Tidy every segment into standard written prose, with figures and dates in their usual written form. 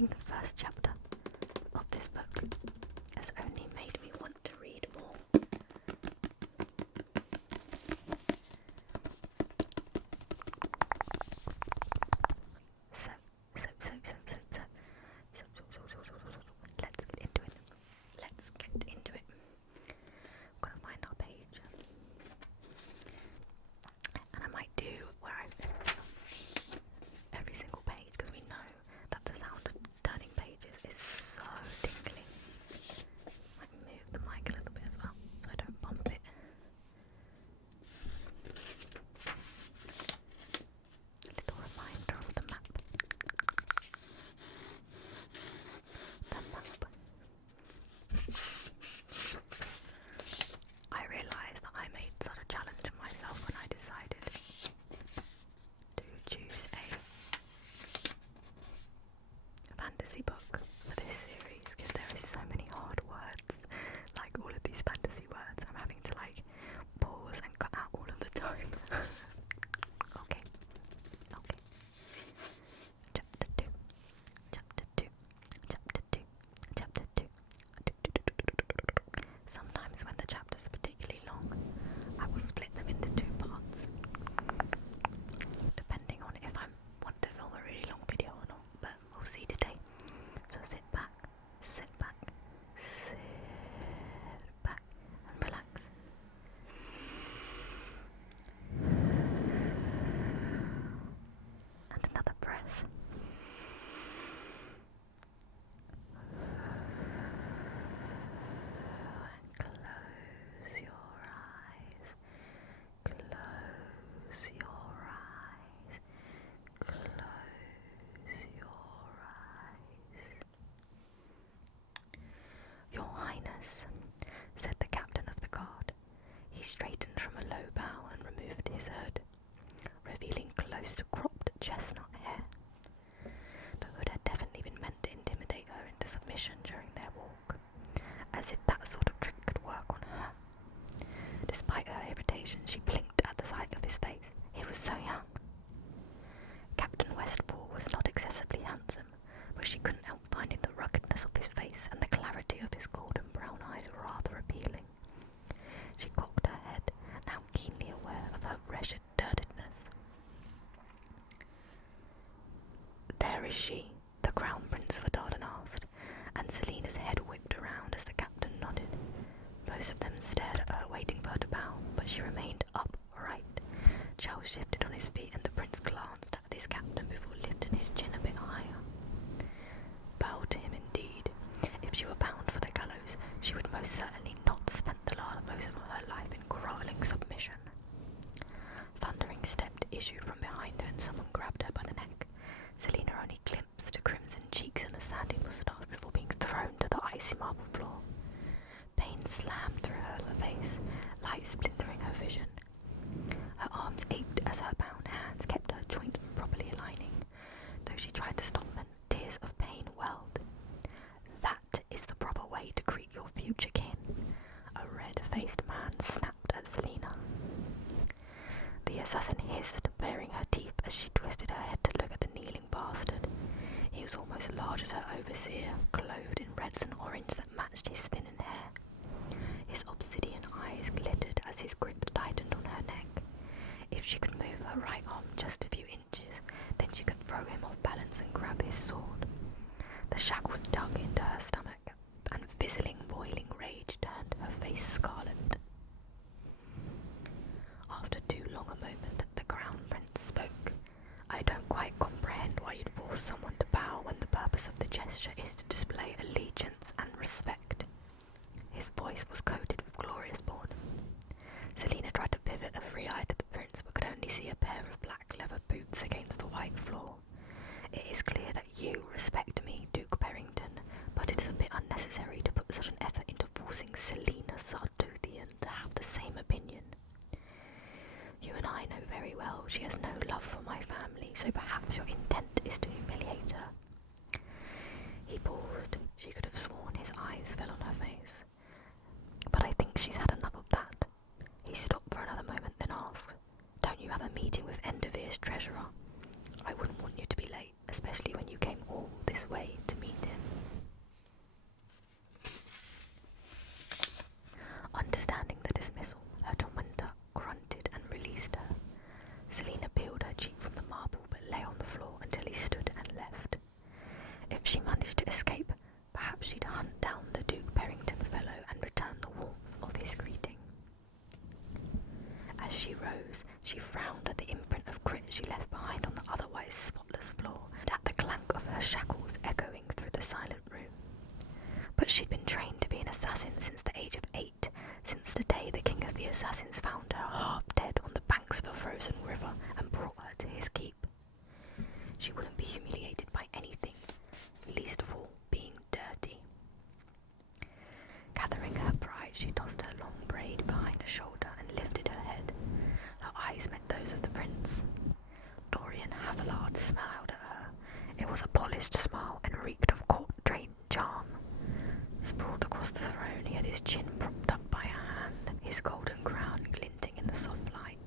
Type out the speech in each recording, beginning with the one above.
reading the first chapter of this book has only made me want to read more. So, let's get into it. Let's get into it. I'm gonna find our page. And I might do where I every single page, because we know that the sound of turning pages is so tingly. Might move the mic a little bit as well so I don't bump it. A little reminder of the map. I realised that I made such a challenge for myself when I decided to choose a fantasy book for this series, because there are so many hard words, like all of these fantasy words. I'm having to like pause and cut out all of the time. Okay. Chapter 2. Sometimes when the chapters are particularly long, I will split them into 2 parts, depending on if I want to film a really long video or not, but we'll see today. So sit back and relax. And another breath. Close your eyes. Close your eyes. Close your eyes. Your Highness, said the captain of the guard. He straightened from a low bow and removed his hood, revealing close to cropped chestnut hair. The hood had definitely been meant to intimidate her into submission during their walk, as if that sort of trick could work on her. Despite her irritation, she blinked at the sight of his face. He was so young. Captain Westfall was not excessively handsome, but she couldn't help finding the ruggedness of his face and the clarity of his golden brown eyes rather appealing. She cocked her head, now keenly aware of her wretched dirtiness. "There is she," the Crown Prince of Arden asked, and Selina's head whipped around as the captain nodded. Both of them stared at her, waiting for her to bow, but she remained upright. Charles shifted on his feet, and the prince glanced at his captain before lifting his chin a bit higher. Bow to him indeed. If she were bound for the gallows, she would most certainly not spend the most of her life in grovelling submission. Thundering steps issued from behind her, and someone grabbed her by the neck. Selina only glimpsed her crimson cheeks and a sandy moustache before being thrown to the icy marble floor. Pain slammed through her face, light splintering her vision. Her arms ached as her bound hands kept her joints from properly aligning. Though she tried to stop them, tears of pain welled. "That is the proper way to greet your future kin," a red-faced man snapped at Selina. The assassin hissed, baring her teeth as she twisted her head to look at the kneeling bastard. He was almost as large as her overseer, clothed in reds and orange that matched his thinning hair. His obsidian eyes glittered as his grip tightened on her neck. If she could move her right arm just a few inches, then she could throw him off balance and grab his sword. The shackles dug into her stomach, and fizzling, boiling rage turned her face scarlet. After too long a moment, the Crown Prince spoke. "I don't quite comprehend why you'd force someone to bow when the purpose of the gesture is to display allegiance and respect." His voice was coated with glorious boredom. Selina tried to pivot a free eye to the prince, but could only see a pair of black leather boots against the white floor. "It is clear that you respect me, Duke Berrington, but it is a bit unnecessary to put such an effort into forcing Selina Sardouthian to have the same opinion. You and I know very well she has no love for my family, so perhaps your intent is to humiliate her." He paused. She could have sworn his eyes fell on her face. "But I think she's had enough of that." He stopped for another moment, then asked, "Don't you have a meeting with Endervere's treasurer?" I wouldn't want you to be late, especially when you came all this way to meet him. Understanding the dismissal, her tormentor grunted and released her. Selina peeled her cheek from the marble but lay on the floor until he stood and left. If she managed to escape, perhaps she'd hunt down the Duke Berrington fellow and return the warmth of his greeting. As she rose, she frowned at the imprint of grit she left behind on the otherwise spotless floor, and at the clank of her shackles echoing through the silent room. But she'd been trained to be an assassin since the age of 8, since the day the king of the assassins found her half dead on the banks of a frozen river and brought her to his keep. She wouldn't be humiliated by anything, least of all being dirty. Gathering her pride, she tossed her long braid behind her shoulder and lifted her head. Her eyes met those of the prince. Dorian Havillard smiled at her. It was a polished smile and reeked of court-trained charm. Sprawled across the throne, he had his chin propped up by a hand, his golden crown glinting in the soft light.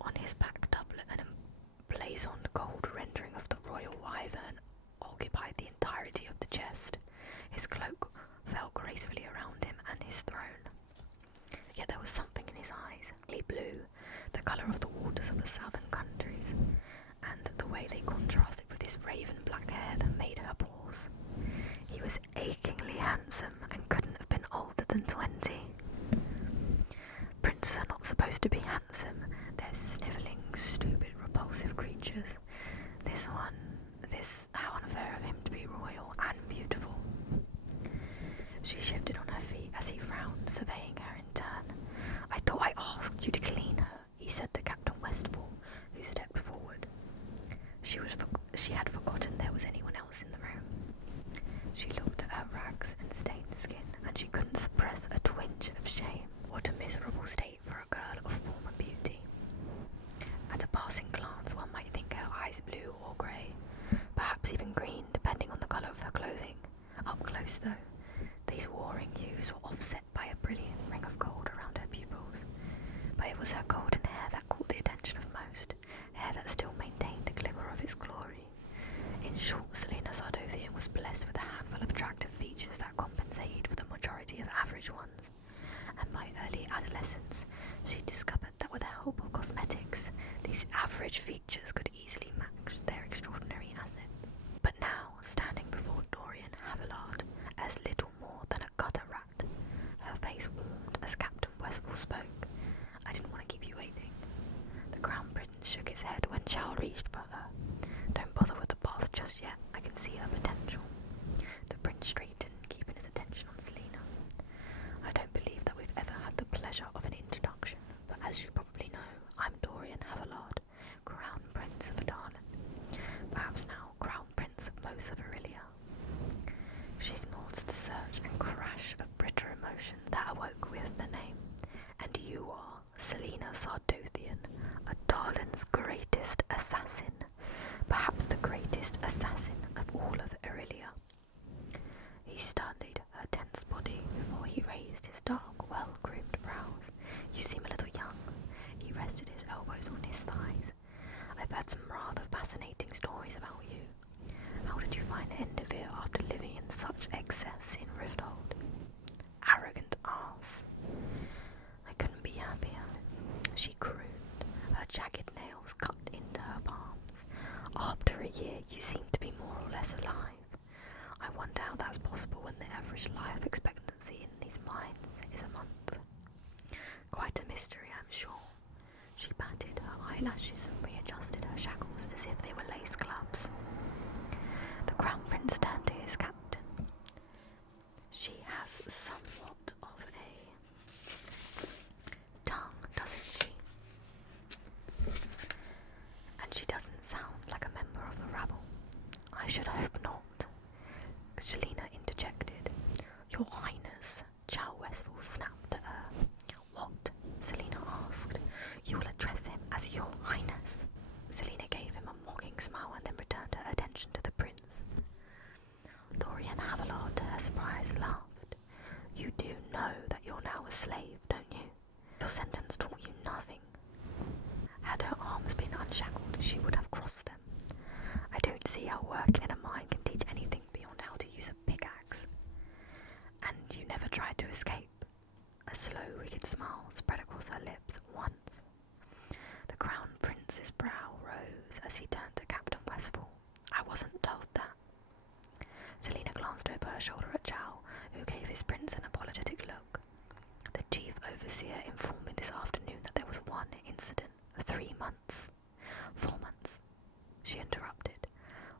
On his back doublet, an emblazoned gold rendering of the royal wyvern occupied the entirety of the chest. His cloak fell gracefully around him and his throne. Yet there was something in his eyes, blue, the colour of the waters of the southern countries, and the way they contrasted with his raven black hair that made her pause. He was achingly handsome and couldn't have been older than 20. Princes are not supposed to be handsome. They're snivelling, stupid, repulsive creatures. How unfair of him to be royal and beautiful. She shifted on her feet as he frowned, surveying her in turn. I thought I asked you to clean her, he said to Captain Westfall, who stepped forward. She had forgotten there was anyone else in the room. She looked at her rags and stained skin, and she couldn't suppress a twinge of shame. What a miserable state for a girl of former beauty. At a passing glance, one might think her eyes blue or grey, perhaps even green, depending on the colour of her clothing. Up close, though, these warring hues were offset by a brilliant ring of gold around her pupils. But it was her golden hair that caught the attention of most, hair that still maintained a glimmer of its glory. In short, Selina Sardothian was blessed with a handful of attractive features that compensated for the majority of average ones, and by early adolescence she discovered that with the help of cosmetics, these average features could easily match their extraordinary assets. But now, standing before Dorian Havillard, as little more than a gutter rat, her face warmed as Captain Westfall spoke. I didn't want to keep you waiting. The Crown Prince shook his head when Chow reached for her. Don't bother with the bath just yet, I can see her potential. The Prince straightened, keeping his attention on Selina. I don't believe that we've ever had the pleasure of an introduction, but as you probably know, I'm Dorian Havillard, Crown Prince of Adarlan. Perhaps now Crown Prince of most of Aurelia. She ignored the surge and crash of bitter emotion that awoke with the name. And you are Selina Sardothian, Adarlan's greatest assassin, perhaps the greatest assassin of all of Aurelia. He studied her tense body before he raised his dark, well-groomed brows. You seem a little young. He rested his elbows on his thighs. I've heard some rather fascinating stories about you. How did you find Endervere after living in such excess in Rifthold? Arrogant arse. I couldn't be happier. She crooned, her jagged nails cut into her palms. After a year, you seem to be more or less alive. I wonder how that's possible when the average life expectancy in these mines is a month. Quite a mystery, I'm sure. She patted her eyelashes and readjusted her shackles as if they were lace gloves. The Crown Prince turned to his captain. She has somewhat of a tongue, doesn't she? And she doesn't sound like a member of the rabble. I should hope not. Selina interjected. Your Highness, Chow Westfall snapped at her. What? Selina asked. You will address him as Your Highness. glanced over her shoulder at Chow, who gave his prince an apologetic look. The chief overseer informed me this afternoon that there was one incident. 3 months. 4 months, she interrupted.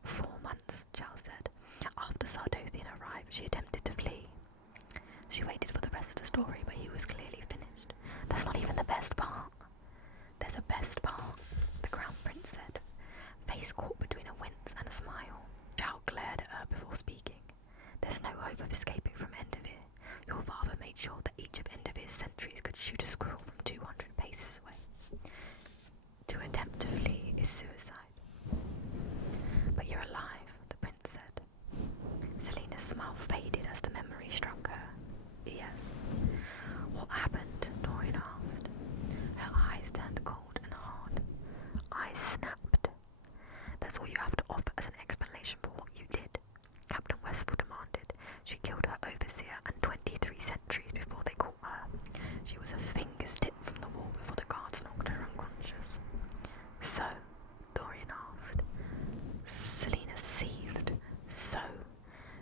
4 months, Chow said. After Sardothian arrived, she attempted to flee. She waited for the rest of the story, but he was clearly finished. That's not even the best part. There's a best part, the Crown Prince said, face caught between a wince and a smile. Chow glared at her before speaking. There's no hope of escaping from Endervere. Your father made sure that each of Endervere's sentries could shoot a squirrel from 200 paces away. To attempt to flee is suicide. But you're alive, the prince said. Selena's smile faded as the memory struck her. Yes. What happened? Dorian asked. Her eyes turned cold and hard. I snapped. That's all you have to offer as an explanation for what you did, Captain Westfall demanded. She killed her overseer and 23 sentries before they caught her. She was a finger's tip from the wall before the guards knocked her unconscious. So? Dorian asked. Selena seethed. So?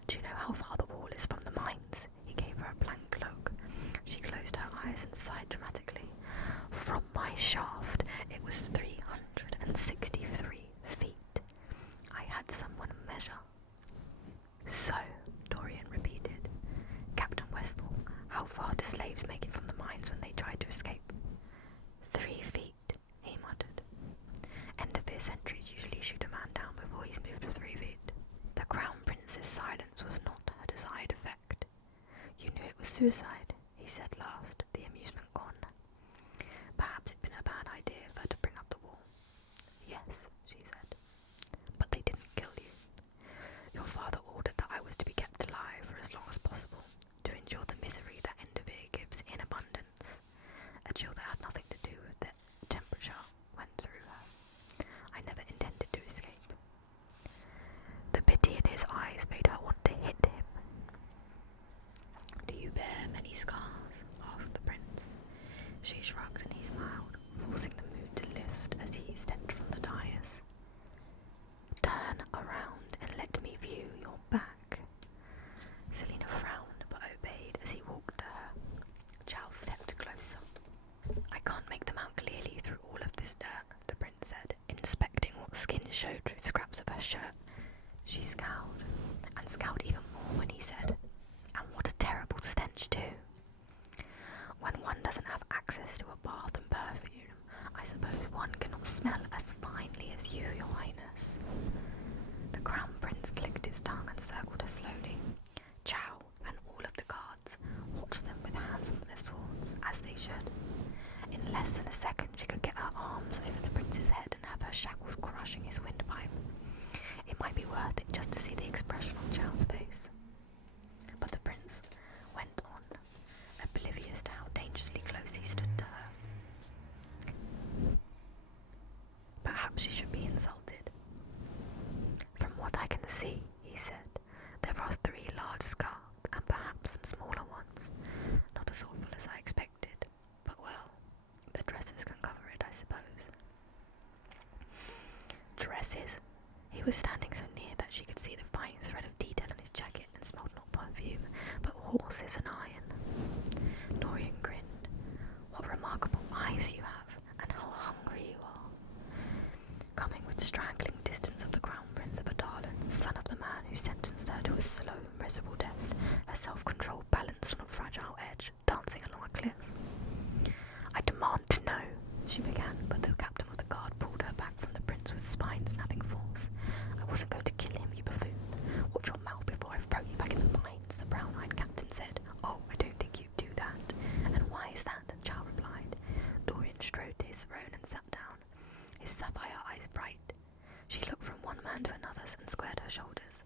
Do you know how far the wall is from the mines? He gave her a blank look. She closed her eyes and sighed dramatically. From my shaft, it was 363 feet. I had someone measure. So, Dorian repeated. Captain Westfall, how far do slaves make it from the mines when they try to escape? 3 feet, he muttered. Endervere sentries usually shoot a man down before he's moved to 3 feet. The Crown Prince's silence was not her desired effect. You knew it was suicide, he said last, the amusement gone. Perhaps it'd been a bad idea for her to bring up the wall. Yes, she said. But they didn't kill you. Your father ordered that I was to be kept alive for as long as possible, to endure the misery that Endervere gives in abundance. A chill that had nothing to do with the temperature went through her. I never intended to escape. The pity in his eyes made her want to hit him. Do you bear many scars? Asked the prince. She shrugged and he smiled, forcing the mood to lift as he stepped from the dais. Turn around and let me view your back. Selena frowned but obeyed as he walked to her. Chow stepped closer. I can't make them out clearly through all of this dirt, the prince said, inspecting what skin showed through scraps of her shirt. She scowled, and scowled even more when he said, and what a terrible stench too. When one doesn't have access to a bath and perfume, I suppose one cannot smell as finely as you, your highness. The Crown Prince clicked his tongue and circled her slowly. Chow and all of the guards watched them with hands on their swords, as they should. In less than a second she could get her arms over the prince's head and have her shackles crushing his windpipe. It might be worth it just to see the expression on Chow's face. But the prince went on, oblivious to how dangerously close he stood to her. Perhaps she should be insulted. From what I can see, he said, there are 3 large scars and perhaps some smaller ones. Not as awful as I expected, but well, the dresses can cover it, I suppose. Dresses? He was standing so near that she could see the fine thread of detail on his jacket and smelled not perfume, but horses and iron. Dorian grinned. What remarkable eyes you have, and how hungry you are. Coming with straggling distance of the Crown Prince of Adalon, son of the man who sentenced her to a slow, miserable death, her self-control balanced on a fragile edge, dancing along a cliff. I demand to know, she began, but the captain of the guard pulled her back from the prince with spine-snapping force. I wasn't going to kill him, you buffoon. Watch your mouth before I throw you back in the mines, the brown-eyed captain said. Oh, I don't think you'd do that. And why is that? Chow replied. Dorian strode to his throne and sat down, his sapphire eyes bright. She looked from one man to another and squared her shoulders.